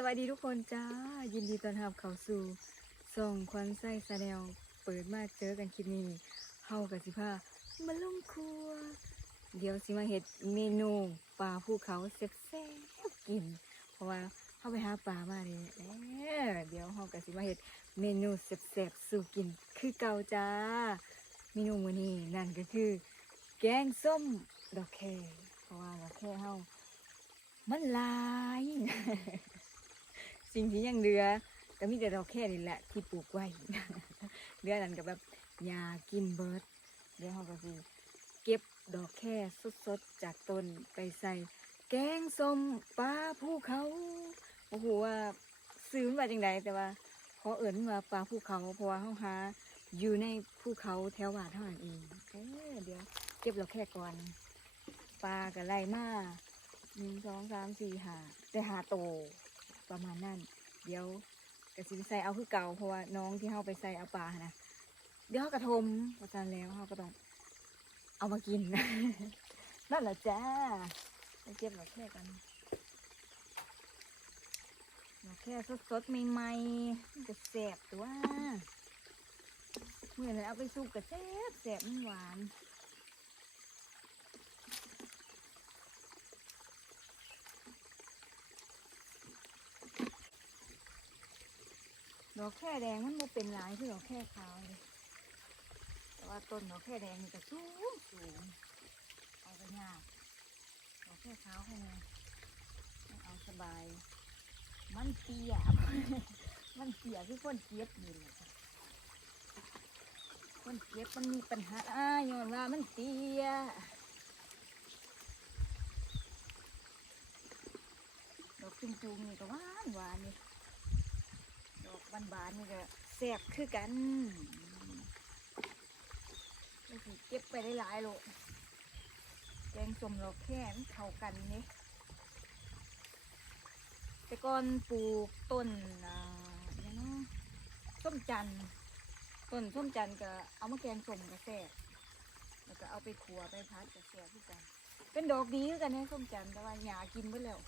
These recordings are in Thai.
สวัสดีทุกคนจ้า ยินดีต้อนรับเข้าสู่ส่องควันไส้สแนลเปิดมาเจอกันคลิปนี้เฮากับสิพามาลงครัว เดี๋ยวสิมาเฮ็ดเมนูปลาภูเขาแซ่บๆกิน เพราะว่าเฮาไปหาปลามาเลยเดี๋ยวเฮากับสิมาเฮ็ดเมนูแซ่บๆสู่กิน คือเก่าจ้า เมนูมื้อนี้นั่นก็คือ แกงส้มดอกแคเพราะว่าดอกแคเฮามันลาย สิ่งที่ยังเหลือก็มีแต่ดอกแค่นี่แหละที่ปลูกไว้เหลือนั่นก็แบบยากินเบิร์ดเดี๋ยวเราก็สิเก็บดอกแค่สดๆจากต้นไปใส่ แกงส้มปลาภูเขาโอ้โหว่าซื้อมาจังไดแต่ว่าขอเอิ่นว่าปลาภูเขาเพราะว่าเขาหาอยู่ในภูเขาแถวบ้านเท่านั้นเองเออเดี๋ยวเก็บดอกแค่ก่อนปลากับไล่มาหนึ่งสองสามสี่ห้าแต่หาโต ประมาณนั้น เดี๋ยวกระสิไปใส่เอาคือเก่าเพราะว่าน้องที่เฮาไปใส่เอาปลานะเดี๋ยวเขากระทมประจานแล้วเฮาก็ต้องเอามากิน นั่นแหละจ้าไปเก็บดอกแค่กันดอกแค่สดๆใหม่ๆมันจะแสบตัวเมื่อนั้นเอาไปสุกกับแสบแสบมันหวาน ดอกแค่แดงมันไม่เป็นหลายคือดอกแค่ขาวเลยแต่ว่าต้นดอกแค่แดงมันจะสูงสูงเอาไปยากดอกแค่ขาวแค่นี้เอาสบาย มันเปียกมันเปียกคือคนเก็บนี่แหละจ้ะคนเก็บมันมีปัญหาย้อนว่ามันเปียกดอกจุ่มๆนี่ก็หวานหวานนี่ ดอกบานนี่ก็แซ่บคือกันนี่สิเก็บไปได้หลายโลแกงส้มเราแค่นเข้ากันนี่แต่ก่อนปลูกต้นอ่าอย่เนาะส้มจันทร์ต้นส้มจันทร์ก็เอามาแกงส้มก็แซ่บแล้วก็เอาไปขัวไปพัดก็แซ่บคือกัน เป็นดอกดีคือกันนะส้มจันทร์แต่ว่าหยากินไปแล้ว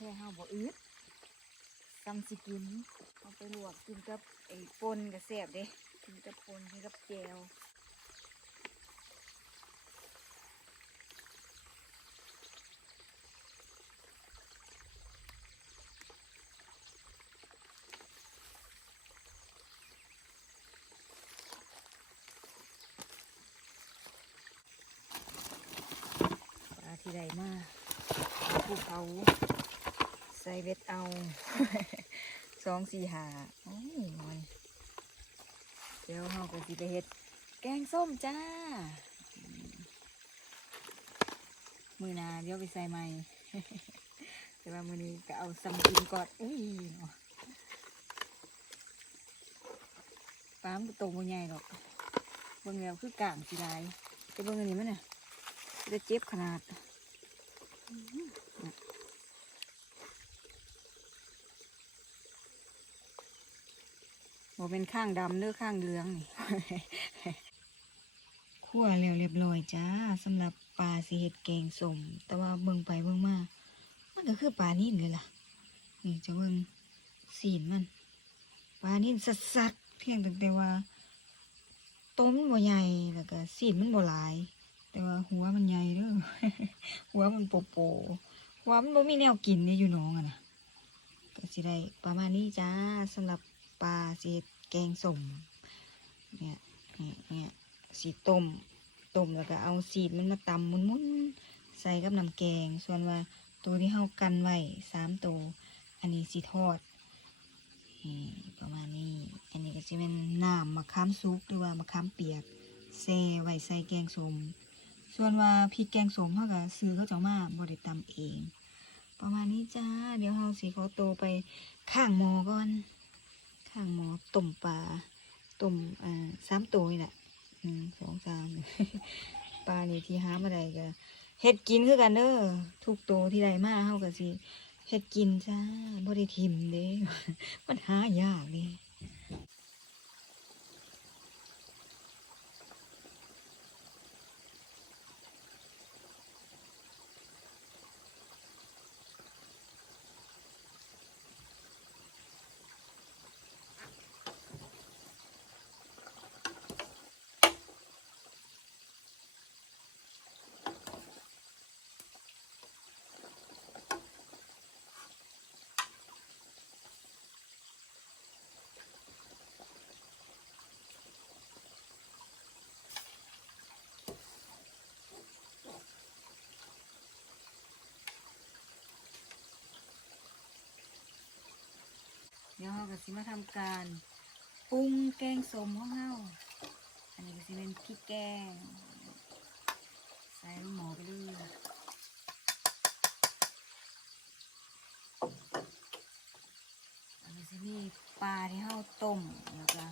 แค่ห้าบ่อึดซำสิกินเอาไปลวกกินกับไอ้ปนกับแซ่บเด้กินกับปนกินกับแจวปลาที่ใดมาภูเขา ส่เบ็ดเอาสองสี่หาโอ้ยนอยเดี๋ยวเราก็สิไปเฮ็ด แกงส้มจ้า มือนาเดี๋ยวไปใส่ใหม่แต่ว่ามือนี้ก็เอาซัมกินก่อนอุ้ยเนาะปลามันโตมันใหญ่หรอกเบิ่งแล้วคือกลางสีลายแต่เบิ่งอันนี้มันน่ะจะเจ็บขนาด บ่เป็นข้างดำเด้อข้างเหลืองนี่คั่วแล้วเรียบร้อยจ้าสำหรับปลาสิเห็ดแกงสม แต่ว่าเบิ่งไปเบิ่งมา มันก็คือปลานิ่นเลยล่ะ นี่จะเบิ่งสีนมัน ปลานิ่นสัดๆเพียงแต่ว่าตัวมันบ่ใหญ่แล้วก็สีนมันบ่หลาย แต่ว่าหัวมันใหญ่เด้อหัวมันโปโปหัวมันบ่มีแนวกินเนี่ยอยู่น้องอะนะก็สิได้ประมาณนี้จ้าสำหรับ ปลาสิเฮ็ดแกงสมเนี่ยเนี่ยเนี่ยสีต้มต้มแล้วก็เอาสีมันมาตำมุนๆใส่กับน้ำแกง ส่วนว่าตัวที่เฮากันไว้สามตัวอันนี้สีทอดประมาณนี้ อันนี้ก็จะเป็นน้ำมะขามซุกหรือว่ามะขามเปียกแซ่ไว้ใส่แกงสมส่วนว่าพริกแกงสมเขาก็ซื้อเขาจะเอามาบริตำเอง ประมาณนี้จ้า เดี๋ยวเราสิขอโตไปข้างหมอก่อน ข้างหมอต้มปลาต้มอ่าสามตัวนี่แหละหนึ่งสองสามปลานี่ที่หามาได้ก็เฮ็ดกินคือกันเด้อทุกตัวที่ได้มาเฮาก็สิเฮ็ดกินจ้าบ่ได้ทิมเด้มันหายากเเดี๋ยวเฮาก็สิมาทำการปรุงแกงสมของเฮาอันนี้ก็สิเป็นพริกแกง ใส่ลงหม้อไปเลยอันนี้สิมีปลาที่เฮาต้มแล้วก็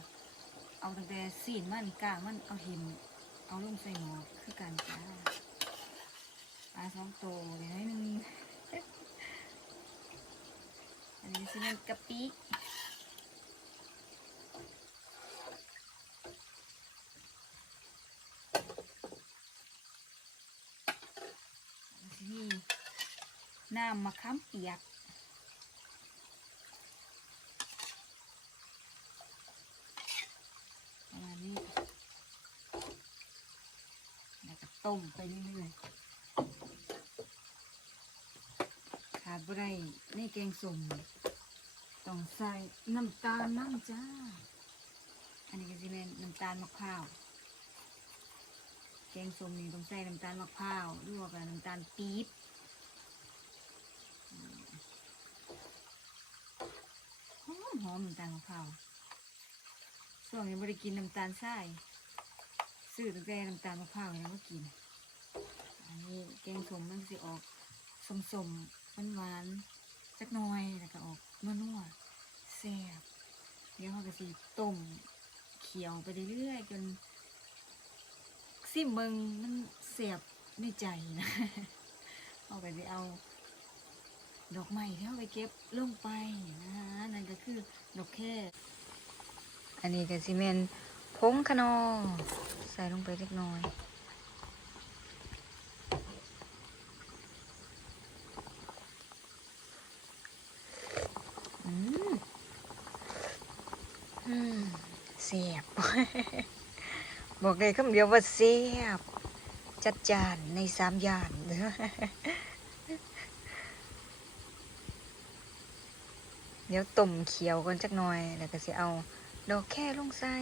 เอาตั้งแต่สีนมันกากมันเอาหิมเอาลงใส่หม้อคือกันจ้าปลาสองตัวเดี๋ยวให้หนึง อันนี้ สิเป็นกะปิอันนี้สิน้ำมะขามเปียกประมาณนี้แล้วก็ต้มไปเรื่อยๆขาดบ่ได้ในแกงส้ม ต้องใส่น้ำตาลน้ำจ้า อันนี้ก็จะเป็นน้ำตาลมะพร้าวแกงส้มนี่ต้องใส่น้ำตาลมะพร้าวหรือว่ากับน้ำตาลปี๊บหอมหอมน้ำตาลมะพร้าวช่วงนี้ไม่ได้กินน้ำตาลทรายซื้อตั้งแต่น้ำตาลมะพร้าวแล้วก็กิน อันนี้แกงส้มมันสิออกสมๆหวานๆจักหน่อยแล้วก็ออก นัวๆแซ่บเดี๋ยวเราก็สิต้มเคี่ยวไปเรื่อยๆจนซิมเบิงมันแซ่บในใจนะเอาไปไปเอา ดอกไม้ที่เราไปเก็บลงไปนะฮะนั่นก็คือดอกแค่อันนี้ก็สิเมนผงขนอใส่ลงไปเล็กน้อย อืม อืมเสีย บอกเลยคำเดียวว่าเสียบจัดจานในสามย่านเด้อเดี๋ยวต้มเขียวก่อนจักหน่อย แล้วก็สิเอา ดอกแค่ลงใส่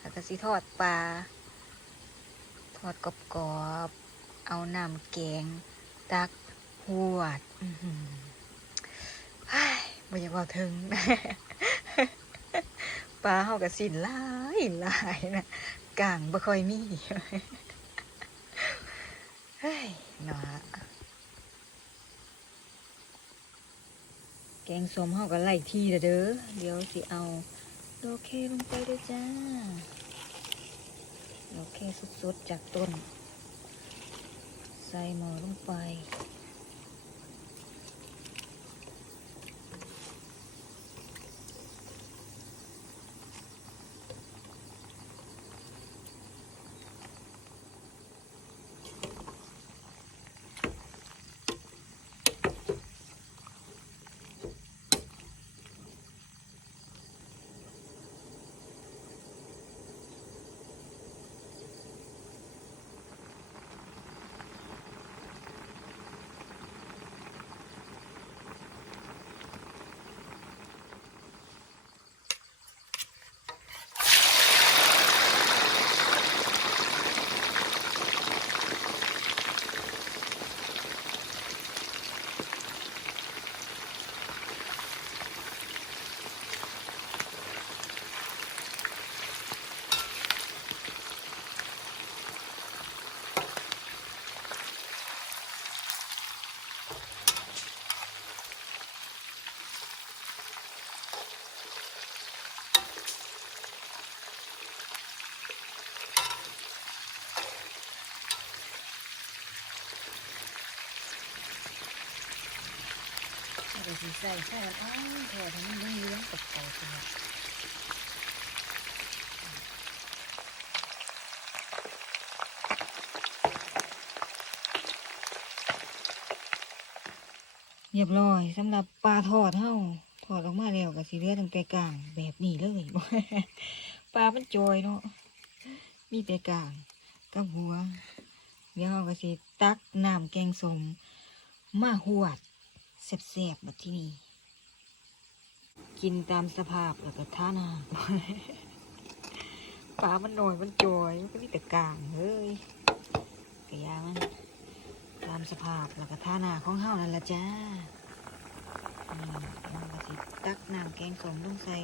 แล้วก็สิทอดปลา ทอดกรอบๆ เอาน้ำแกง ตักหวดอือหือเฮ้ยบ่อยากเว่าถึง ปลาเฮากับสินหลายหลายนะกลางบ่ค่อยมีเฮ้ยหนาแกงส้มเฮาก็ไล่ที่ละเด้อเดี๋ยวสิเอาโอเคลงไปด้อจ้าโอเคสดๆจากต้น ใส่หม้อลงไป ใส่ใส่อ้าวแถวทั้งนี้เลี้ยงตกับไก่ตัวเรียบร้อยสำหรับปลาทอดเฮาทอดออกมาแล้วก็สิเลือดตั้งแต่กลางแบบนี้เลยปลามันจอยเนาะมีแต่กลางกับหัว เดี๋ยวเราก็สิตักน้ำแกงสมมาหวด แซ่บๆแบบที่นี่กินตามสภาพแล้วก็ท่านาปลามันหน่อยมันจอย มันก็มีแต่กลางเฮ้ยกระยามันตามสภาพแล้วก็ท่านาของเฮานั่นละจ้านี่เราก็สิตักน้ำแกงสมลงใส่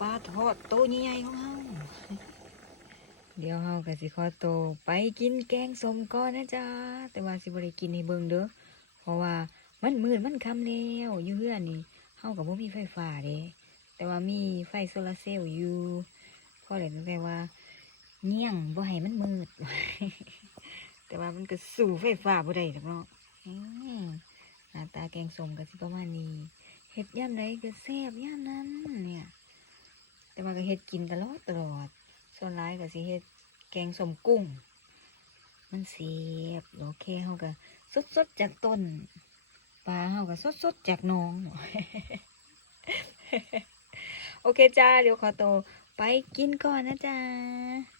ปลาทอดโตใหญ่ๆของเฮาเดี๋ยวเฮาก็สิขอโตไปกินแกงสมก่อนนะจ๊ะแต่ว่าสิบ่ได้กินให้เบิ่งเด้อเพราะว่า มันมืดมันค่ำแล้วอยู่เฮือนนี่เฮาก็บ่มีไฟฟ้าเด้แต่ว่ามีไฟโซลาร์เซลล์อยู่พอเลยตั้งแต่ว่าเงี้ยงบ่ให้มันมืด แต่ว่ามันก็สู่ไฟฟ้าบ่ได้ดอกเนาะหน้าตาแกงสมก็สิประมาณนี้เฮ็ดย่ามใดก็แซ่บยามนั้นเนี่ย แต่ว่าก็เฮ็ดกินตลอดตลอดส่วนหลายก็สิเฮ็ดแกงสมกุ้ง มันเสียบโอเคเฮาก็สดๆจากต้น ปลาเขาก็สดๆจากน้องโอเคจ้า เดี๋ยวขอตัวไปกินก่อนนะจ๊ะ